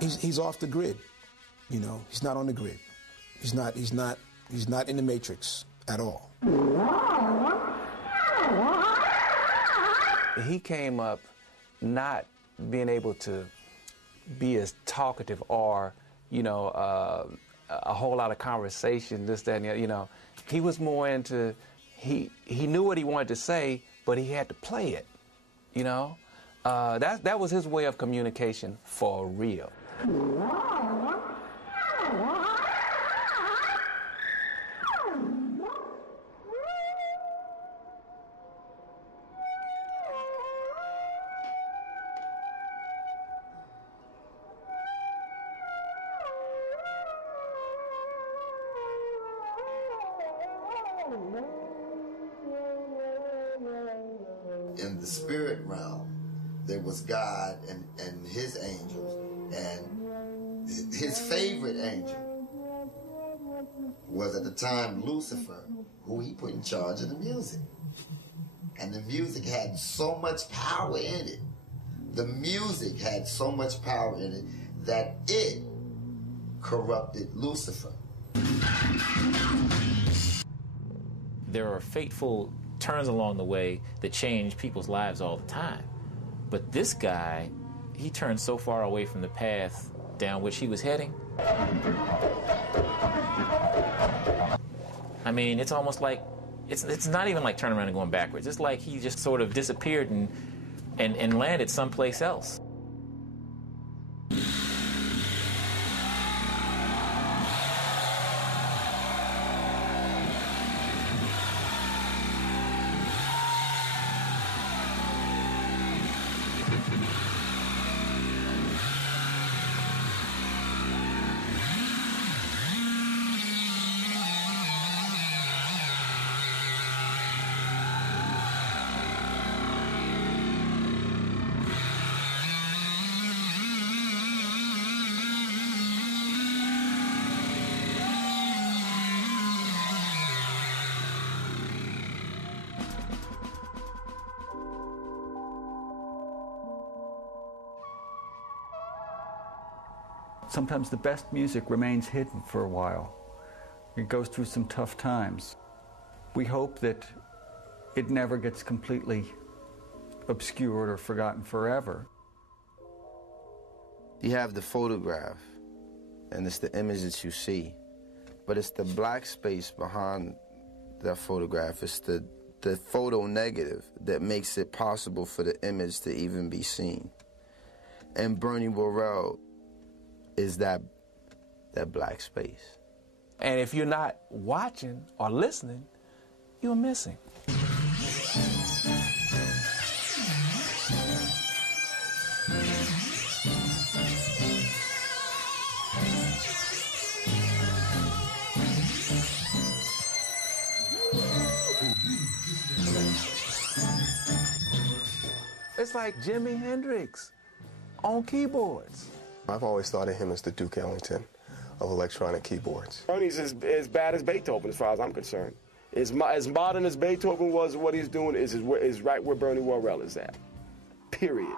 he's off the grid. You know, he's not on the grid. He's not in the matrix at all. He came up not being able to be as talkative or, you know, a whole lot of conversation, this, that, and the other, you know. He was more into, he knew what he wanted to say, but he had to play it, you know. That was his way of communication for real. In the spirit realm, there was God and his angels, and his favorite angel was at the time Lucifer, who he put in charge of the music. And the music had so much power in it. The music had so much power in it that it corrupted Lucifer. There are fateful turns along the way that change people's lives all the time. But this guy, he turned so far away from the path down which he was heading. I mean, it's almost like, it's not even like turning around and going backwards. It's like he just sort of disappeared and landed someplace else. Sometimes the best music remains hidden for a while. It goes through some tough times. We hope that it never gets completely obscured or forgotten forever. You have the photograph, and it's the image that you see, but it's the black space behind that photograph. It's the photo negative that makes it possible for the image to even be seen. And Bernie Worrell is that black space. And if you're not watching or listening, you're missing. It's like Jimi Hendrix on keyboards. I've always thought of him as the Duke Ellington of electronic keyboards. Bernie's as bad as Beethoven, as far as I'm concerned. As modern as Beethoven was, what he's doing is right where Bernie Worrell is at. Period.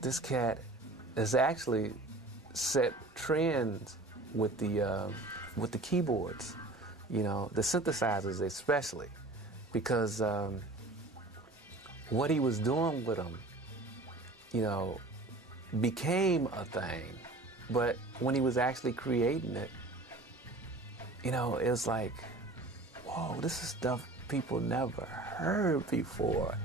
This cat has actually set trends with the keyboards, you know, the synthesizers especially, because what he was doing with them, you know, became a thing. But when he was actually creating it, you know, it was like, whoa, this is stuff people never heard before.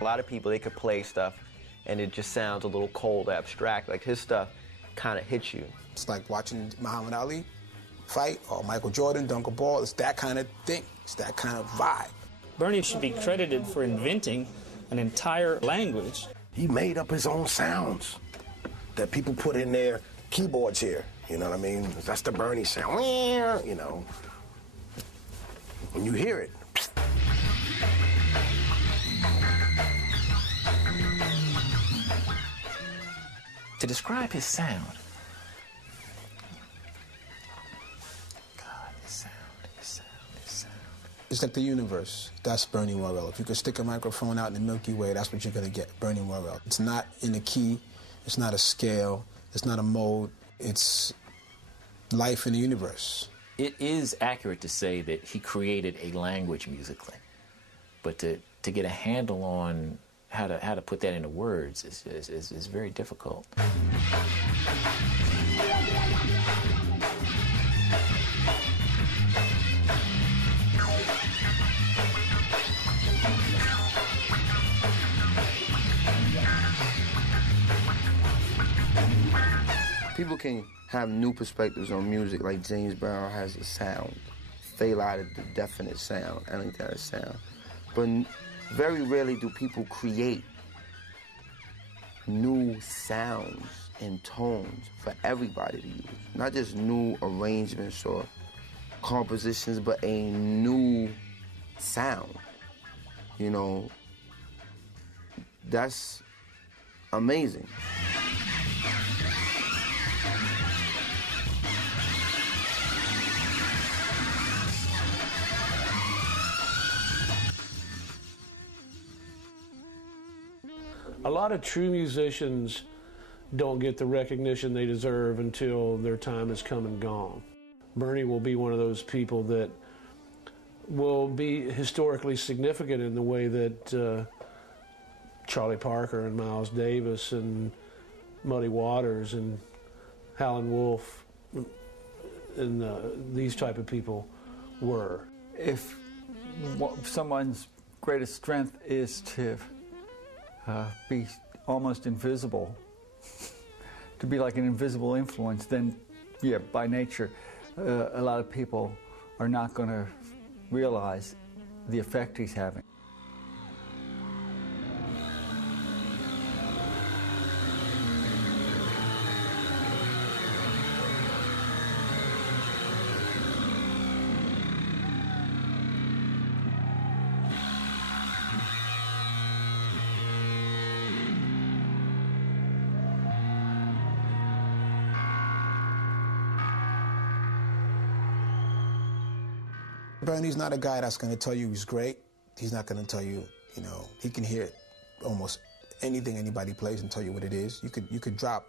A lot of people, they could play stuff and it just sounds a little cold, abstract. Like his stuff kind of hits you. It's like watching Muhammad Ali fight or Michael Jordan dunk a ball. It's that kind of thing. It's that kind of vibe. Bernie should be credited for inventing an entire language. He made up his own sounds. that people put in their keyboards here. You know what I mean? That's the Bernie sound. You know, when you hear it. To describe his sound, it's like the universe. That's Bernie Worrell. If you could stick a microphone out in the Milky Way, that's what you're going to get, Bernie Worrell. It's not in a key, it's not a scale, it's not a mode, it's life in the universe. It is accurate to say that he created a language musically, but to get a handle on how to put that into words is very difficult. People can have new perspectives on music, like James Brown has a sound. Philip had a definite sound, Ellington had a sound. But very rarely do people create new sounds and tones for everybody to use. Not just new arrangements or compositions, but a new sound. You know, that's amazing. A lot of true musicians don't get the recognition they deserve until their time has come and gone. Bernie will be one of those people that will be historically significant in the way that Charlie Parker and Miles Davis and Muddy Waters and Howlin' Wolf and these type of people were. If someone's greatest strength is to be almost invisible, to be like an invisible influence, then yeah, by nature, a lot of people are not going to realize the effect he's having. Bernie's not a guy that's going to tell you he's great. He's not going to tell you, you know, he can hear almost anything anybody plays and tell you what it is. You could drop,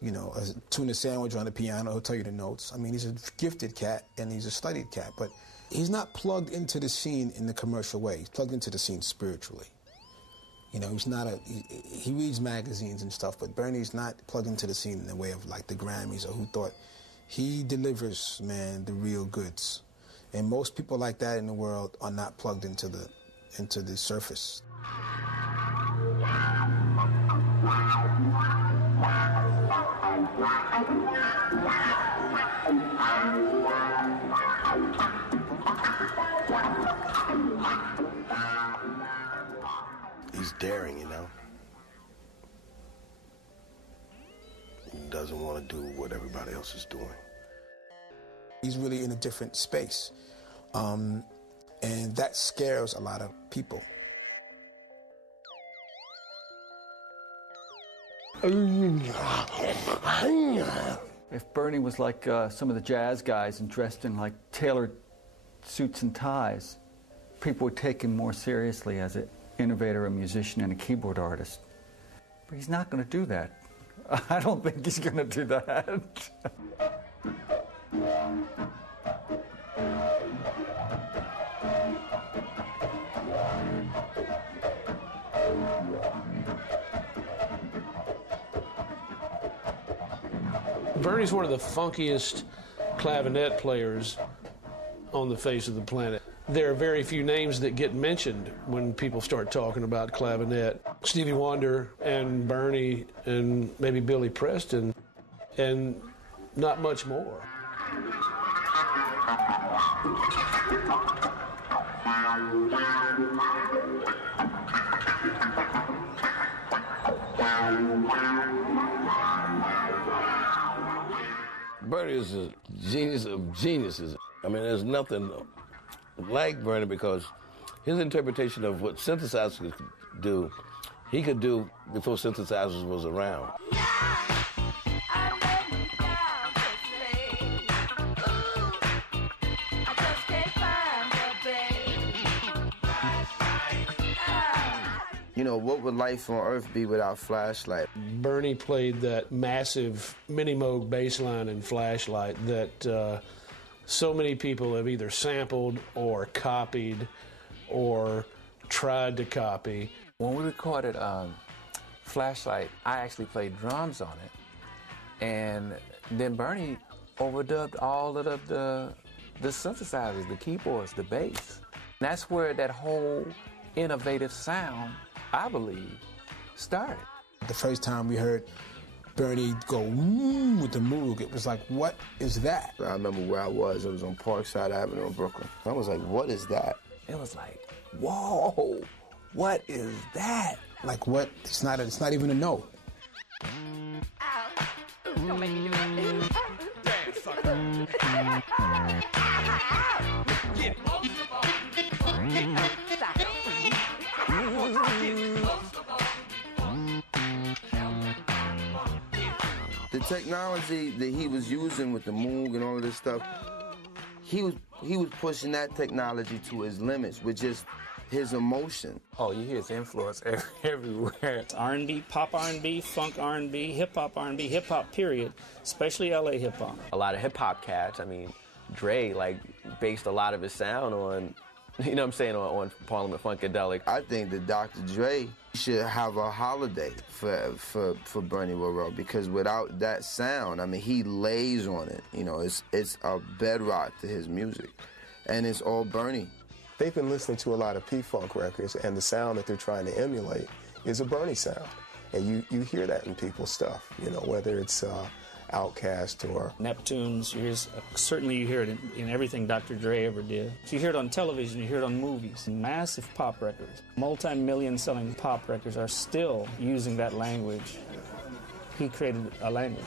you know, a tuna sandwich on the piano, he'll tell you the notes. I mean, he's a gifted cat and he's a studied cat, but he's not plugged into the scene in the commercial way. He's plugged into the scene spiritually. You know, he's not he reads magazines and stuff, but Bernie's not plugged into the scene in the way of like the Grammys or Who Thought. He delivers, man, the real goods. And most people like that in the world are not plugged into the surface. He's daring, you know. He doesn't want to do what everybody else is doing. He's really in a different space. And that scares a lot of people. If Bernie was like some of the jazz guys and dressed in like tailored suits and ties, people would take him more seriously as an innovator, a musician, and a keyboard artist. But he's not going to do that. I don't think he's going to do that. Bernie's one of the funkiest clavinet players on the face of the planet. There are very few names that get mentioned when people start talking about clavinet. Stevie Wonder and Bernie and maybe Billy Preston, and not much more. Bernie is a genius of geniuses. I mean, there's nothing like Bernie because his interpretation of what synthesizers could do, he could do before synthesizers was around. You know, what would life on Earth be without Flashlight? Bernie played that massive Mini Moog bass line and Flashlight that so many people have either sampled or copied or tried to copy. When we recorded Flashlight, I actually played drums on it. And then Bernie overdubbed all of the synthesizers, the keyboards, the bass. That's where that whole innovative sound, I believe, started. The first time we heard Bernie go with the Moog, it was like, what is that? I remember where I was. It was on Parkside Avenue in Brooklyn. I was like, what is that? It was like, whoa, what is that? Like what? It's not even a note. Don't make me do that. Get The technology that he was using with the Moog and all of this stuff, he was pushing that technology to his limits with just his emotion. Oh, you hear his influence everywhere. It's R&B, pop R&B, funk R&B, hip-hop R&B, hip-hop period, especially LA hip-hop. A lot of hip-hop cats, I mean, Dre, like, based a lot of his sound on, you know what I'm saying, on Parliament Funkadelic. I think that Dr. Dre should have a holiday for Bernie Worrell, because without that sound, I mean, he lays on it. You know, it's a bedrock to his music, and it's all Bernie. They've been listening to a lot of P-Funk records, and the sound that they're trying to emulate is a Bernie sound. And you hear that in people's stuff, you know, whether it's Outkast or Neptunes. Certainly you hear it in everything Dr. Dre ever did. So you hear it on television, you hear it on movies. Massive pop records. Multi-million selling pop records are still using that language. He created a language.